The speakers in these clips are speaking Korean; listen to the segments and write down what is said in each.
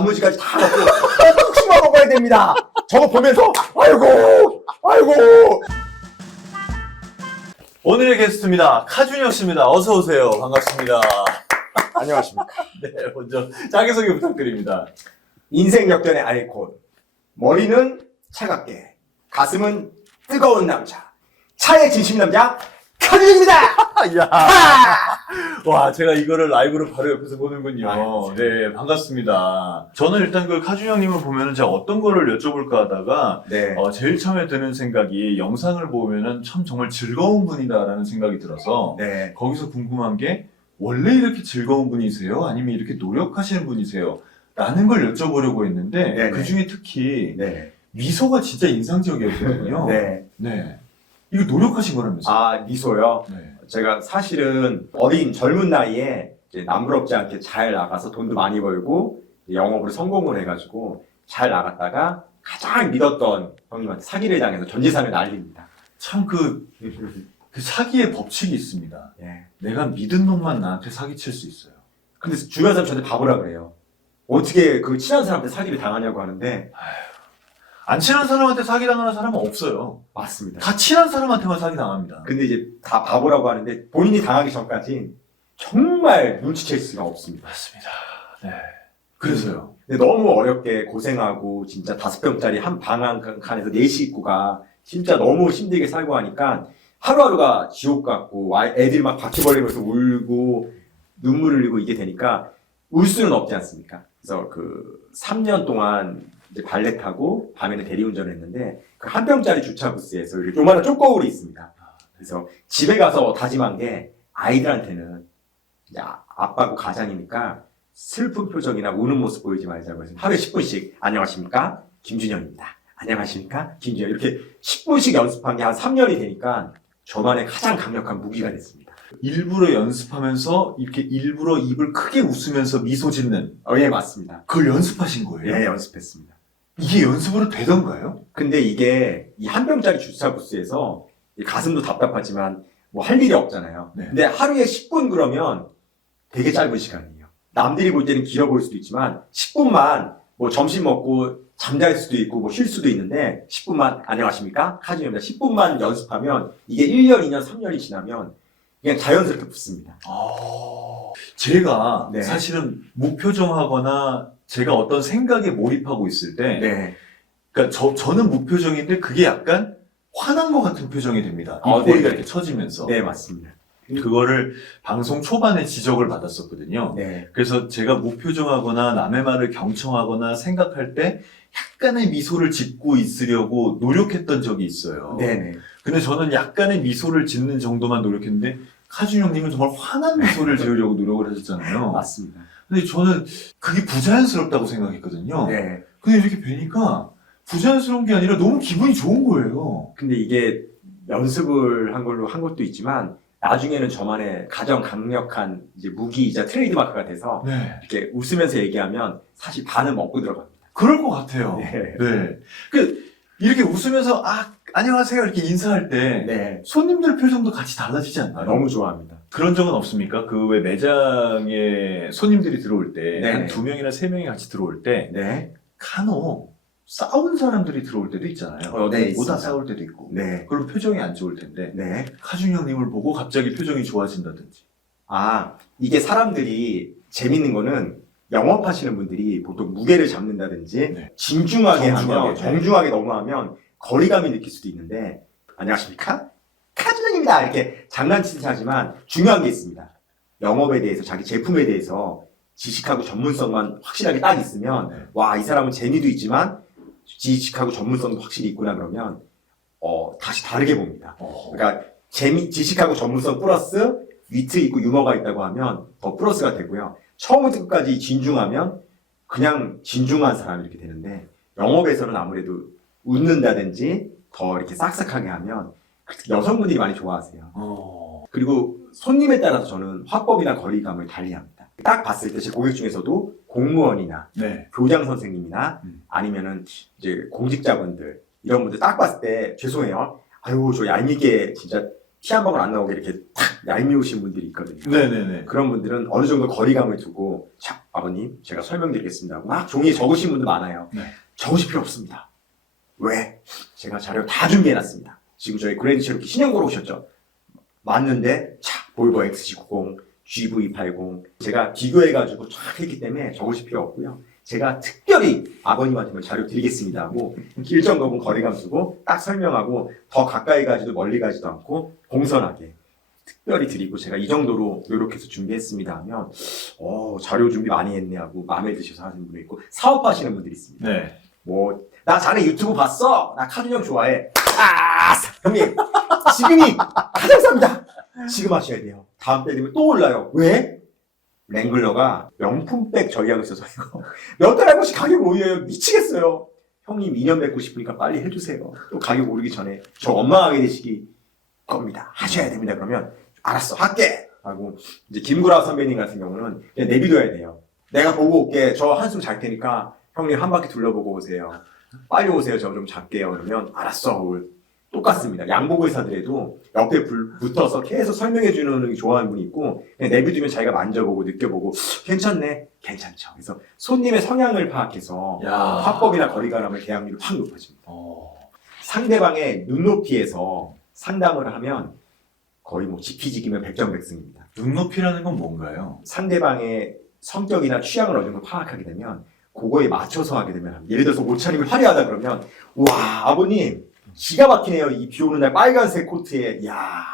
단무지까지 다 먹고 푹 씹어 먹어야 됩니다. 저거 보면서 아이고. 오늘의 게스트입니다. 카준혁 씨입니다. 어서 오세요. 반갑습니다. 안녕하십니까. 네, 먼저 자기소개 부탁드립니다. 인생 역전의 아이콘. 머리는 차갑게, 가슴은 뜨거운 남자. 차의 진심 남자 카준혁입니다. 야, 와, 제가 이거를 라이브로 바로 옆에서 보는군요. 네, 반갑습니다. 저는 일단 그 카준혁님을 보면은 제가 어떤 거를 여쭤볼까 하다가 네. 제일 처음에 드는 생각이 영상을 보면은 참 정말 즐거운 분이다라는 생각이 들어서 네. 거기서 궁금한 게 원래 이렇게 즐거운 분이세요? 아니면 이렇게 노력하시는 분이세요? 라는 걸 여쭤보려고 했는데 네네. 그 중에 특히 네. 미소가 진짜 인상적이었거든요. 네. 네. 이거 노력하신 거라면서요? 아, 미소요? 네. 제가 사실은 어린 젊은 나이에 이제 남부럽지 않게 잘 나가서 돈도 많이 벌고 영업으로 성공을 해가지고 잘 나갔다가 가장 믿었던 형님한테 사기를 당해서 전 재산을 날립니다. 참 그 사기의 법칙이 있습니다. 예. 내가 믿은 놈만 나한테 사기칠 수 있어요. 근데 주변 사람 저한테 바보라 그래요. 어떻게 그 친한 사람한테 사기를 당하냐고 하는데 안 친한 사람한테 사기당하는 사람은 없어요. 맞습니다. 다 친한 사람한테만 사기당합니다. 근데 이제 다 바보라고 하는데 본인이 당하기 전까지 정말 눈치챌 수가 없습니다. 맞습니다. 네. 그래서요. 근데 너무 어렵게 고생하고 진짜 5병짜리 한 방 한 칸에서 4 식구가 진짜 너무 힘들게 살고 하니까 하루하루가 지옥 같고 애들이 막 바퀴벌리면서 울고 눈물을 흘리고 이게 되니까 울 수는 없지 않습니까? 그래서 그 3년 동안 이제 발레 타고 밤에는 대리운전을 했는데 그 한 병짜리 주차부스에서 이렇게 요만한 쪼꺼울이 있습니다. 그래서 집에 가서 다짐한 게 아이들한테는 이제 아빠고 가장이니까 슬픈 표정이나 우는 모습 보이지 말자고 해서 하루에 10분씩 안녕하십니까? 김준영입니다. 안녕하십니까? 김준영 이렇게 10분씩 연습한 게 한 3년이 되니까 저만의 가장 강력한 무기가 됐습니다. 일부러 연습하면서 이렇게 일부러 입을 크게 웃으면서 미소 짓는 예, 맞습니다. 그걸 연습하신 거예요? 예, 연습했습니다. 이게 연습으로 되던가요? 근데 이게 이 한 병짜리 주차부스에서 이 가슴도 답답하지만 뭐 할 일이 없잖아요. 네. 근데 하루에 10분 그러면 되게 짧은 시간이에요. 남들이 볼 때는 길어 보일 수도 있지만 10분만 뭐 점심 먹고 잠잘 수도 있고 뭐 쉴 수도 있는데 10분만 안녕하십니까? 카준혁입니다. 10분만 연습하면 이게 1년, 2년, 3년이 지나면 그냥 자연스럽게 붙습니다. 제가 네. 사실은 무표정하거나 제가 어떤 생각에 몰입하고 있을 때 네. 그러니까 저는 무표정인데 그게 약간 화난 것 같은 표정이 됩니다. 아, 입꼬리가 네. 이렇게 처지면서. 네, 맞습니다. 그거를 방송 초반에 지적을 받았었거든요. 네. 그래서 제가 무표정하거나 남의 말을 경청하거나 생각할 때 약간의 미소를 짓고 있으려고 노력했던 적이 있어요. 네네. 근데 저는 약간의 미소를 짓는 정도만 노력했는데 카준혁님은 정말 환한 미소를 지으려고 노력을 하셨잖아요. 맞습니다. 근데 저는 그게 부자연스럽다고 생각했거든요. 네. 근데 이렇게 뵈니까 부자연스러운 게 아니라 너무 기분이 좋은 거예요. 근데 이게 연습을 한 걸로 한 것도 있지만 나중에는 저만의 가장 강력한 이제 무기이자 트레이드마크가 돼서 네. 이렇게 웃으면서 얘기하면 사실 반은 먹고 들어갑니다. 그럴 것 같아요. 네. 네. 이렇게 웃으면서, 안녕하세요. 이렇게 인사할 때, 네. 손님들 표정도 같이 달라지지 않나요? 너무 좋아합니다. 그런 적은 없습니까? 그 왜 매장에 손님들이 들어올 때, 네. 한 2명이나 3명이 같이 들어올 때, 네. 간혹 싸운 사람들이 들어올 때도 있잖아요. 네, 오다 있습니다. 싸울 때도 있고. 네. 그럼 표정이 안 좋을 텐데, 네. 카준혁님을 보고 갑자기 표정이 좋아진다든지. 이게 사람들이 재밌는 거는 영업하시는 분들이 보통 무게를 잡는다든지 네. 진중하게 정중하게. 하면 정중하게 너무 하면 거리감이 느낄 수도 있는데 안녕하십니까? 카준혁입니다. 이렇게 장난치듯이 하지만 중요한 게 있습니다. 영업에 대해서 자기 제품에 대해서 지식하고 전문성만 확실하게 딱 있으면 네. 와, 이 사람은 재미도 있지만 지식하고 전문성도 확실히 있구나 그러면 다시 다르게 봅니다. 그러니까 지식하고 전문성 플러스 위트 있고 유머가 있다고 하면 더 플러스가 되고요. 처음부터 끝까지 진중하면 그냥 진중한 사람이 이렇게 되는데 영업에서는 아무래도 웃는다든지 더 이렇게 싹싹하게 하면 여성분들이 많이 좋아하세요. 그리고 손님에 따라서 저는 화법이나 거리감을 달리합니다. 딱 봤을 때 제 고객 중에서도 공무원이나 네. 교장 선생님이나 아니면은 이제 공직자분들 이런 분들 딱 봤을 때 죄송해요. 아유 저 얄밉게 진짜 피 한 방울 안 나오게 이렇게 탁 얄미우신 분들이 있거든요. 네네네. 그런 분들은 어느 정도 거리감을 두고 자, 아버님 제가 설명드리겠습니다 하고 막 종이에 적으신 분들 많아요. 네. 적으실 필요 없습니다. 왜? 제가 자료 다 준비해놨습니다. 지금 저희 그랜드 체로키 신형고로 오셨죠? 맞는데 자 볼보 XC90, GV80 제가 비교해가지고 쫙 했기 때문에 적으실 필요 없고요. 제가 특별히 아버님한테 자료 드리겠습니다 하고 길정 거분 거리감 두고 딱 설명하고 더 가까이 가지도 멀리 가지도 않고 공손하게 특별히 드리고 제가 이 정도로 노력해서 준비했습니다 하면 자료 준비 많이 했네 하고 마음에 드셔서 하시는 분도 있고 사업하시는 분들이 있습니다. 네. 뭐 나 자네 유튜브 봤어. 나 카준형 좋아해. 형님 지금이 가장 쌉니다. 지금 하셔야 돼요. 다음 때 되면 또 올라요. 왜? 랭글러가 명품백 전략을 써서 이거 몇 달에 한 번씩 가격 올려요. 미치겠어요. 형님 2년 뵙고 싶으니까 빨리 해주세요. 또 가격 오르기 전에 저 원망하게 되시기 겁니다. 하셔야 됩니다. 그러면 알았어 할게 하고 이제 김구라 선배님 같은 경우는 그냥 내비둬야 돼요. 내가 보고 올게. 저 한숨 잘 테니까 형님 한 바퀴 둘러보고 오세요. 빨리 오세요. 저 좀 잘게요. 그러면 알았어. 똑같습니다. 양복 의사들에도 옆에 붙어서 계속 설명해 주는 좋아하는 분이 있고 그냥 내비두면 자기가 만져보고 느껴보고 괜찮네. 괜찮죠. 그래서 손님의 성향을 파악해서 야. 화법이나 거리감을 계약률이 확 높아집니다. 상대방의 눈높이에서 상담을 하면 거의 뭐 지피지기면 백전백승입니다. 눈높이라는 건 뭔가요? 상대방의 성격이나 취향을 어느 정도 파악하게 되면 그거에 맞춰서 하게 되면 예를 들어서 옷차림이 화려하다 그러면 와 아버님 기가 막히네요. 이 비 오는 날 빨간색 코트에 이야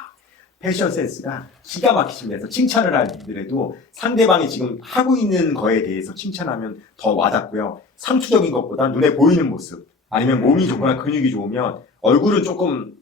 패션 센스가 기가 막히십니다. 칭찬을 하더라도 상대방이 지금 하고 있는 거에 대해서 칭찬하면 더 와닿고요. 상투적인 것보다 눈에 보이는 모습 아니면 몸이 좋거나 근육이 좋으면 얼굴은 조금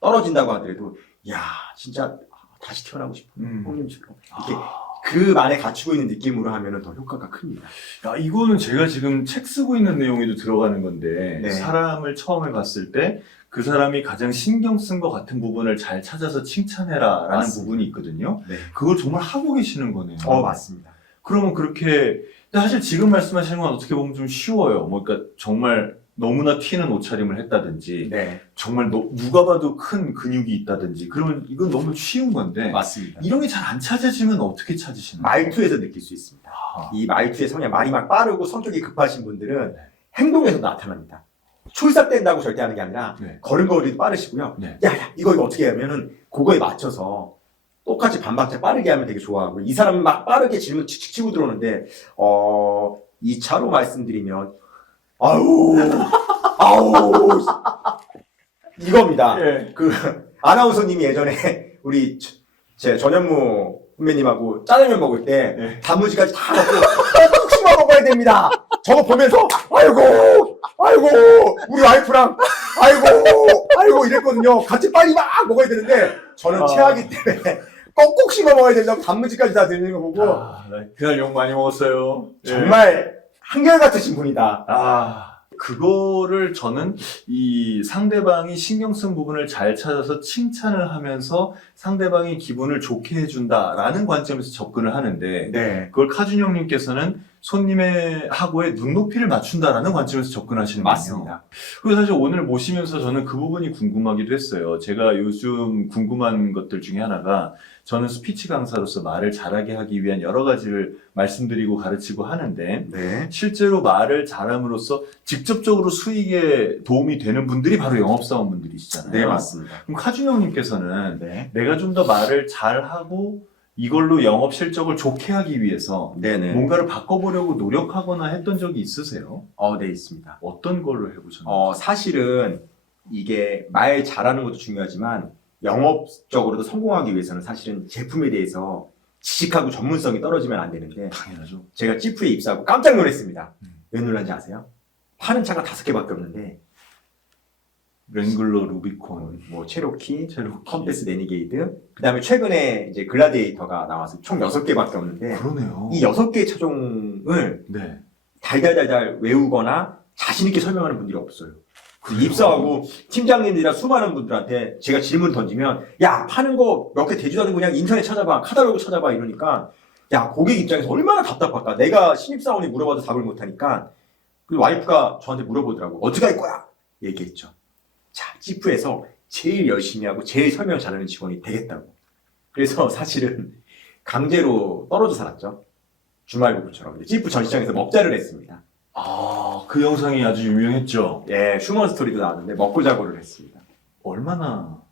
떨어진다고 하더라도 이야 진짜 다시 태어나고 싶어요. 형님처럼 이렇게 그 안에 갖추고 있는 느낌으로 하면 더 효과가 큽니다. 야, 이거는 제가 지금 책 쓰고 있는 내용에도 들어가는 건데 네. 사람을 처음에 봤을 때 그 사람이 가장 신경 쓴 것 같은 부분을 잘 찾아서 칭찬해라 라는 맞습니다. 부분이 있거든요. 네. 그걸 정말 하고 계시는 거네요. 맞습니다. 그러면 그렇게 근데 사실 지금 말씀하시는 건 어떻게 보면 좀 쉬워요. 뭐 그러니까 정말 너무나 튀는 옷차림을 했다든지 네, 정말 누가 봐도 큰 근육이 있다든지 그러면 이건 너무 쉬운 건데 맞습니다. 이런 게 잘 안 찾아지면 어떻게 찾으시는 거예요? 말투에서 느낄 수 있습니다. 아, 이 말투의 성향, 말이 막 빠르고 성격이 급하신 분들은 네. 행동에서 나타납니다. 출삭된다고 절대 하는 게 아니라 네. 걸음걸이도 빠르시고요. 네. 야, 이거 어떻게 하면은 그거에 맞춰서 똑같이 반박자 빠르게 하면 되게 좋아하고 이 사람은 막 빠르게 질문 칙칙 치고 들어오는데 2차로 말씀드리면 아우 이겁니다. 예. 그 아나운서님이 예전에 우리 제 전현무 선배님하고 짜장면 먹을 때 네. 단무지까지 다 먹고 꼭 씹어 먹어야 됩니다. 저거 보면서 아이고 우리 와이프랑 아이고 이랬거든요. 같이 빨리 막 먹어야 되는데 저는 체하기 때문에 꼭 씹어 먹어야 된다고 단무지까지 다 드는 거 보고 네. 그날 욕 많이 먹었어요. 예. 정말 한결같으신 분이다. 그거를 저는 이 상대방이 신경 쓴 부분을 잘 찾아서 칭찬을 하면서 상대방이 기분을 좋게 해준다라는 관점에서 접근을 하는데 네. 그걸 카준형님께서는 손님의 하고의 눈높이를 맞춘다라는 관점에서 접근하시는 거예요. 맞습니다. 그리고 사실 오늘 모시면서 저는 그 부분이 궁금하기도 했어요. 제가 요즘 궁금한 것들 중에 하나가 저는 스피치 강사로서 말을 잘하게 하기 위한 여러 가지를 말씀드리고 가르치고 하는데 네. 실제로 말을 잘함으로써 직접적으로 수익에 도움이 되는 분들이 바로 영업사원분들이시잖아요. 네, 맞습니다. 그럼 카준형님께서는 네. 내가 좀 더 말을 잘하고 이걸로 영업 실적을 좋게 하기 위해서 네네. 뭔가를 바꿔보려고 노력하거나 했던 적이 있으세요? 네, 있습니다. 어떤 걸로 해보셨나요? 사실은 이게 말 잘하는 것도 중요하지만 영업적으로도 성공하기 위해서는 사실은 제품에 대해서 지식하고 전문성이 떨어지면 안 되는데 당연하죠. 제가 찌프에 입사하고 깜짝 놀랐습니다. 왜 놀란지 아세요? 파는 차가 5개밖에 없는데 랭글러, 루비콘, 뭐 체로키, 체로키. 컴패스 내니게이드 그 다음에 최근에 이제 글라디에이터가 나와서 총 6개밖에 없는데 그러네요. 이 6개 차종을 네. 달달달달 외우거나 자신있게 설명하는 분들이 없어요. 그래요? 입사하고 팀장님들이랑 수많은 분들한테 제가 질문 던지면 야 파는 거 몇 개 되지도 않은 거 그냥 인터넷 찾아봐 카탈로그 찾아봐 이러니까 야 고객 입장에서 얼마나 답답할까. 내가 신입사원이 물어봐도 답을 못하니까 그 와이프가 저한테 물어보더라고. 어떻게 할 거야? 얘기했죠. 자 찌프에서 제일 열심히 하고 제일 설명 잘하는 직원이 되겠다고. 그래서 사실은 강제로 떨어져 살았죠. 주말 부부처럼. 찌프 전시장에서 먹자를 했습니다. 아, 그 영상이 아주 유명했죠. 예, 휴먼 스토리도 나왔는데 먹고 자고를 했습니다. 얼마나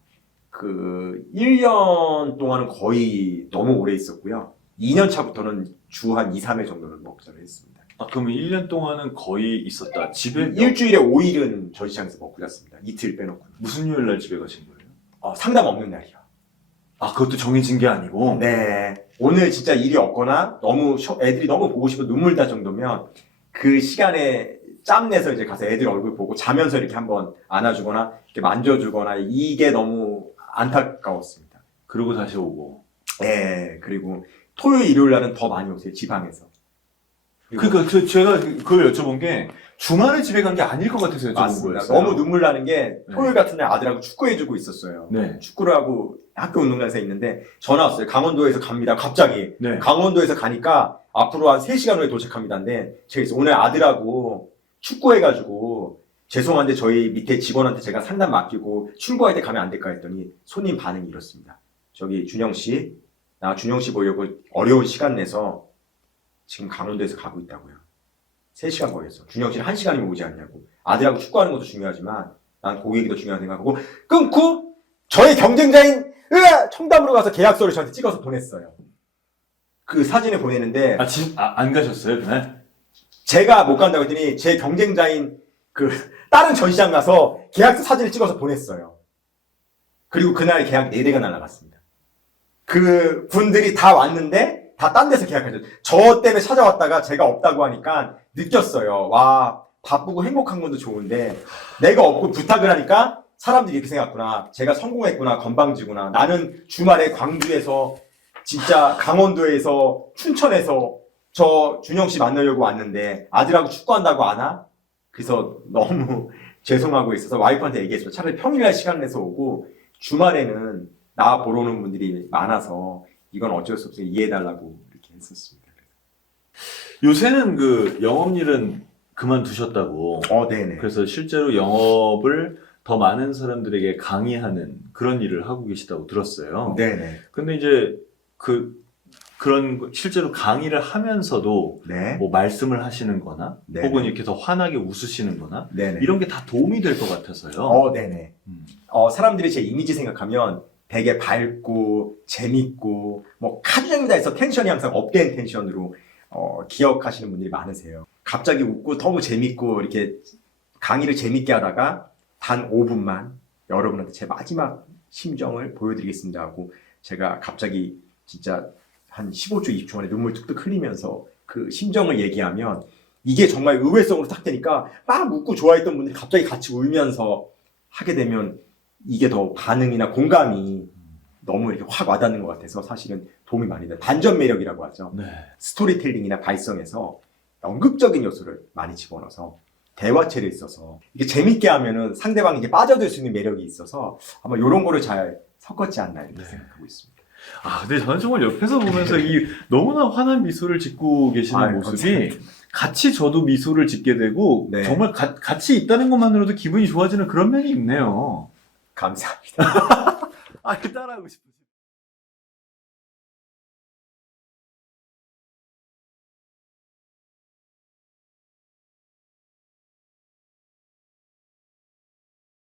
1년 동안은 거의 너무 오래 있었고요. 2년 차부터는 주 한 2, 3회 정도는 먹자를 했습니다. 아, 그러면 1년 동안은 거의 있었다. 집에 일주일에 5일은 전시장에서 먹고 잤습니다. 이틀 빼놓고. 무슨 요일 날 집에 가신 거예요? 상담 없는 날이요. 아, 그것도 정해진 게 아니고. 네. 오늘 진짜 일이 없거나 너무 애들이 너무 보고 싶어 눈물 날 정도면 그 시간에 짬 내서 이제 가서 애들 얼굴 보고 자면서 이렇게 한번 안아주거나 이렇게 만져주거나 이게 너무 안타까웠습니다. 그러고 다시 오고. 네. 그리고 토요일, 일요일 날은 더 많이 오세요. 지방에서. 그러니까 제가 그걸 여쭤본 게 주말에 집에 간 게 아닐 것 같아서 여쭤본 맞습니다. 거였어요. 너무 눈물 나는 게 네. 토요일 같은 날 아들하고 축구해주고 있었어요. 네. 축구를 하고 학교 운동장에서 있는데 전화 왔어요. 강원도에서 갑니다. 갑자기. 네. 강원도에서 가니까 앞으로 한 3시간 후에 도착합니다인데 제가 오늘 아들하고 축구해가지고 죄송한데 저희 밑에 직원한테 제가 상담 맡기고 출구할 때 가면 안 될까 했더니 손님 반응이 이렇습니다. 저기 준영 씨, 나 준영 씨 보려고 어려운 시간 내서 지금 강원도에서 가고 있다고요. 3시간 걸렸어. 준영 씨는 1시간이면 오지 않냐고. 아들하고 축구하는 것도 중요하지만 난 고객이 더 중요하다 생각하고 끊고 저의 경쟁자인 청담으로 가서 계약서를 저한테 찍어서 보냈어요. 그 사진을 보내는데 안 가셨어요, 그날? 제가 못 간다고 했더니 제 경쟁자인 그 다른 전시장 가서 계약서 사진을 찍어서 보냈어요. 그리고 그날 계약 4대가 날아갔습니다. 그 분들이 다 왔는데 다 딴 데서 계약하죠. 저 때문에 찾아왔다가 제가 없다고 하니까 느꼈어요. 와, 바쁘고 행복한 것도 좋은데 내가 없고 부탁을 하니까 사람들이 이렇게 생각하구나. 제가 성공했구나. 건방지구나. 나는 주말에 광주에서 진짜 강원도에서 춘천에서 저 준영 씨 만나려고 왔는데 아들하고 축구한다고 안 와? 그래서 너무 죄송하고 있어서 와이프한테 얘기했어요. 차라리 평일날 시간 내서 오고 주말에는 나 보러 오는 분들이 많아서 이건 어쩔 수 없어요. 이해해달라고 이렇게 했었습니다. 요새는 그 영업일은 그만두셨다고. 네네. 그래서 실제로 영업을 더 많은 사람들에게 강의하는 그런 일을 하고 계시다고 들었어요. 네네. 근데 이제 그런 실제로 강의를 하면서도 네. 뭐 말씀을 하시는 거나 네. 혹은 이렇게 더 환하게 웃으시는 거나 네네. 이런 게 다 도움이 될 것 같아서요. 네네. 음. 사람들이 제 이미지 생각하면 되게 밝고 재밌고 뭐 카주장입니다 해서 텐션이 항상 업된 텐션으로 기억하시는 분들이 많으세요. 갑자기 웃고 너무 재밌고 이렇게 강의를 재밌게 하다가 단 5분만 여러분한테 제 마지막 심정을 보여드리겠습니다 하고 제가 갑자기 진짜 한 15초, 20초 만에 눈물 뚝뚝 흘리면서 그 심정을 얘기하면 이게 정말 의외성으로 딱 되니까 막 웃고 좋아했던 분들이 갑자기 같이 울면서 하게 되면 이게 더 반응이나 공감이 너무 이렇게 확 와닿는 것 같아서 사실은 도움이 많이 돼요. 반전 매력이라고 하죠. 네. 스토리텔링이나 발성에서 연극적인 요소를 많이 집어넣어서 대화체를 써서 이게 재밌게 하면은 상대방이 이게 빠져들 수 있는 매력이 있어서 아마 이런 거를 잘 섞었지 않나 이렇게 생각하고 있습니다. 아, 근데 저는 정말 옆에서 보면서 이 너무나 환한 미소를 짓고 계시는 모습이 감사합니다. 같이 저도 미소를 짓게 되고 네. 정말 같이 있다는 것만으로도 기분이 좋아지는 그런 면이 있네요. 감사합니다. 아, 따라하고 싶어요.